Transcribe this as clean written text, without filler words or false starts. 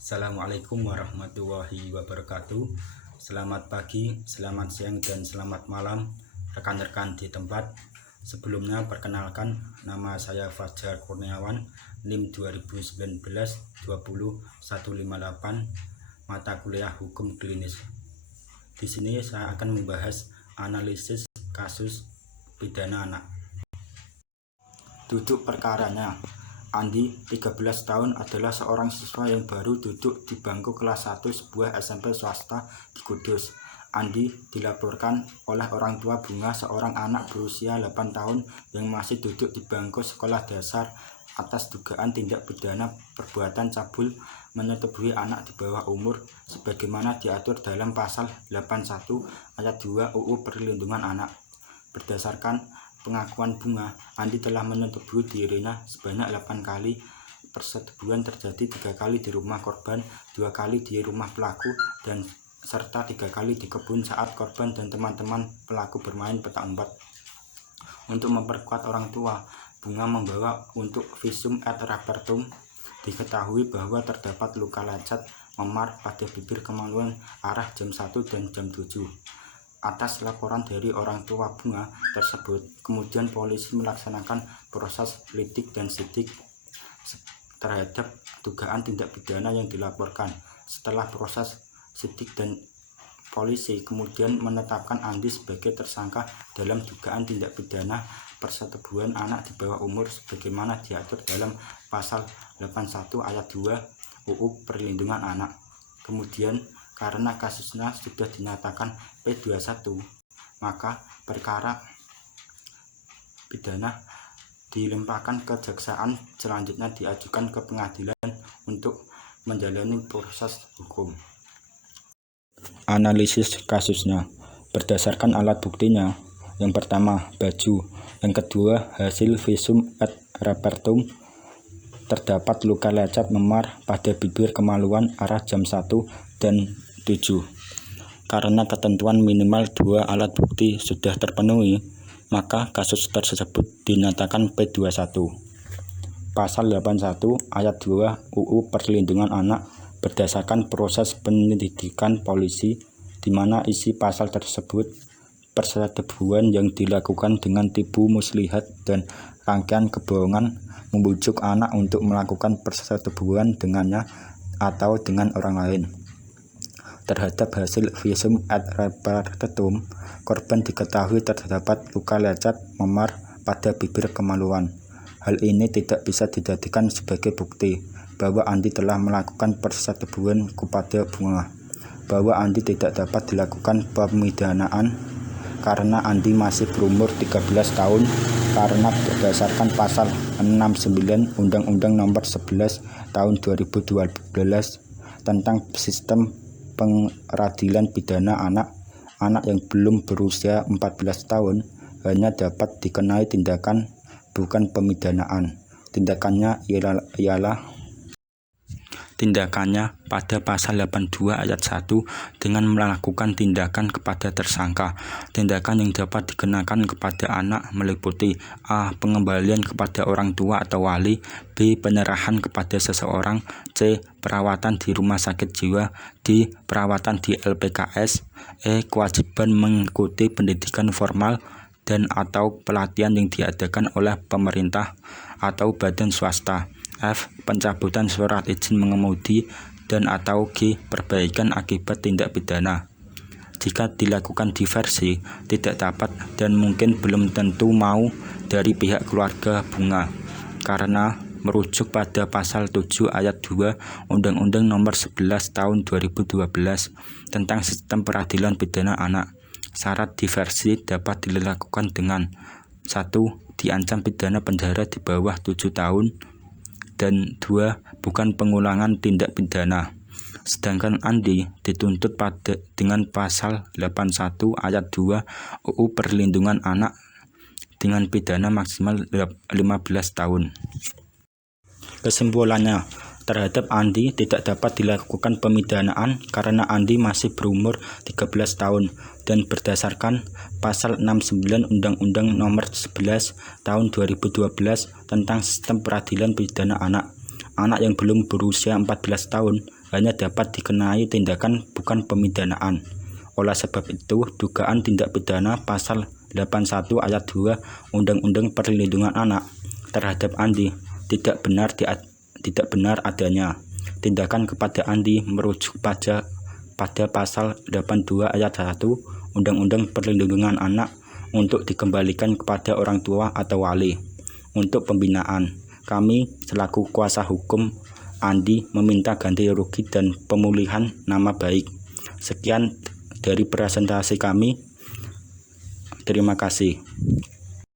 Assalamualaikum warahmatullahi wabarakatuh. Selamat pagi, selamat siang, dan selamat malam rekan-rekan di tempat. Sebelumnya perkenalkan, nama saya Fajar Kurniawan, NIM 2019-20158, mata kuliah Hukum Klinis. Di sini saya akan membahas analisis kasus pidana anak. Duduk perkaranya. Andi, 13 tahun, adalah seorang siswa yang baru duduk di bangku kelas 1 sebuah SMP swasta di Kudus. Andi dilaporkan oleh orang tua Bunga, seorang anak berusia 8 tahun yang masih duduk di bangku sekolah dasar, atas dugaan tindak pidana perbuatan cabul menyetubuhi anak di bawah umur sebagaimana diatur dalam pasal 81 ayat 2 UU Perlindungan Anak. Berdasarkan pengakuan Bunga, Andi telah menyetubuhi dirinya sebanyak 8 kali. Persetubuhan terjadi 3 kali di rumah korban, 2 kali di rumah pelaku, dan serta 3 kali di kebun saat korban dan teman-teman pelaku bermain petak umpet. Untuk memperkuat orang tua, Bunga membawa untuk visum et repertum. Diketahui bahwa terdapat luka lecet memar pada bibir kemaluan arah jam 1 dan jam 7. Atas laporan dari orang tua Bunga tersebut, kemudian polisi melaksanakan proses lidik dan sidik terhadap dugaan tindak pidana yang dilaporkan. Setelah proses sidik dan polisi kemudian menetapkan Andi sebagai tersangka dalam dugaan tindak pidana persetubuhan anak di bawah umur sebagaimana diatur dalam pasal 81 ayat 2 UU Perlindungan Anak. Kemudian karena kasusnya sudah dinyatakan P21, maka perkara pidana dilimpahkan ke kejaksaan, selanjutnya diajukan ke pengadilan untuk menjalani proses hukum. Analisis kasusnya berdasarkan alat buktinya: yang pertama, baju; yang kedua, hasil visum et repertum. Terdapat luka lecet memar pada bibir kemaluan arah jam 1 dan 7. Karena ketentuan minimal 2 alat bukti sudah terpenuhi, maka kasus tersebut dinyatakan P21. Pasal 81 ayat 2 UU Perlindungan Anak berdasarkan proses penyelidikan polisi, di mana isi pasal tersebut persetubuhan yang dilakukan dengan tipu muslihat dan rangkaian kebohongan membujuk anak untuk melakukan persetubuhan dengannya atau dengan orang lain. Terhadap hasil visum et repertum, korban diketahui terdapat luka lecet memar pada bibir kemaluan. Hal ini tidak bisa dijadikan sebagai bukti bahwa Andi telah melakukan persetubuhan kepada Bunga, bahwa Andi tidak dapat dilakukan pemidanaan karena Andi masih berumur 13 tahun, karena berdasarkan pasal 69 Undang-Undang Nomor 11 Tahun 2012 tentang sistem peradilan pidana anak, anak yang belum berusia 14 tahun hanya dapat dikenai tindakan bukan pemidanaan. Tindakannya pada pasal 82 ayat 1 dengan melakukan tindakan kepada tersangka. Tindakan yang dapat dikenakan kepada anak meliputi: A. Pengembalian kepada orang tua atau wali; B. Penyerahan kepada seseorang; C. Perawatan di rumah sakit jiwa; D. Perawatan di LPKS; E. Kewajiban mengikuti pendidikan formal dan atau pelatihan yang diadakan oleh pemerintah atau badan swasta; F. Pencabutan surat izin mengemudi; dan atau G. Perbaikan akibat tindak pidana. Jika dilakukan diversi, tidak dapat dan mungkin belum tentu mau dari pihak keluarga Bunga, karena merujuk pada pasal 7 ayat 2 Undang-Undang Nomor 11 Tahun 2012 tentang sistem peradilan pidana anak. Syarat diversi dapat dilakukan dengan: 1. Diancam pidana penjara di bawah 7 tahun, dan 2. Bukan pengulangan tindak pidana. Sedangkan Andi dituntut dengan pasal 81 ayat 2 UU Perlindungan Anak dengan pidana maksimal 15 tahun. Kesimpulannya, terhadap Andi tidak dapat dilakukan pemidanaan karena Andi masih berumur 13 tahun, dan berdasarkan pasal 69 Undang-Undang Nomor 11 Tahun 2012 tentang sistem peradilan pidana anak, anak yang belum berusia 14 tahun hanya dapat dikenai tindakan bukan pemidanaan. Oleh sebab itu, dugaan tindak pidana pasal 81 ayat 2 Undang-Undang Perlindungan Anak terhadap Andi tidak benar adanya. Tindakan kepada Andi merujuk pada pasal 82 ayat 1 Undang-Undang Perlindungan Anak untuk dikembalikan kepada orang tua atau wali untuk pembinaan. Kami selaku kuasa hukum Andi meminta ganti rugi dan pemulihan nama baik. Sekian dari presentasi kami. Terima kasih.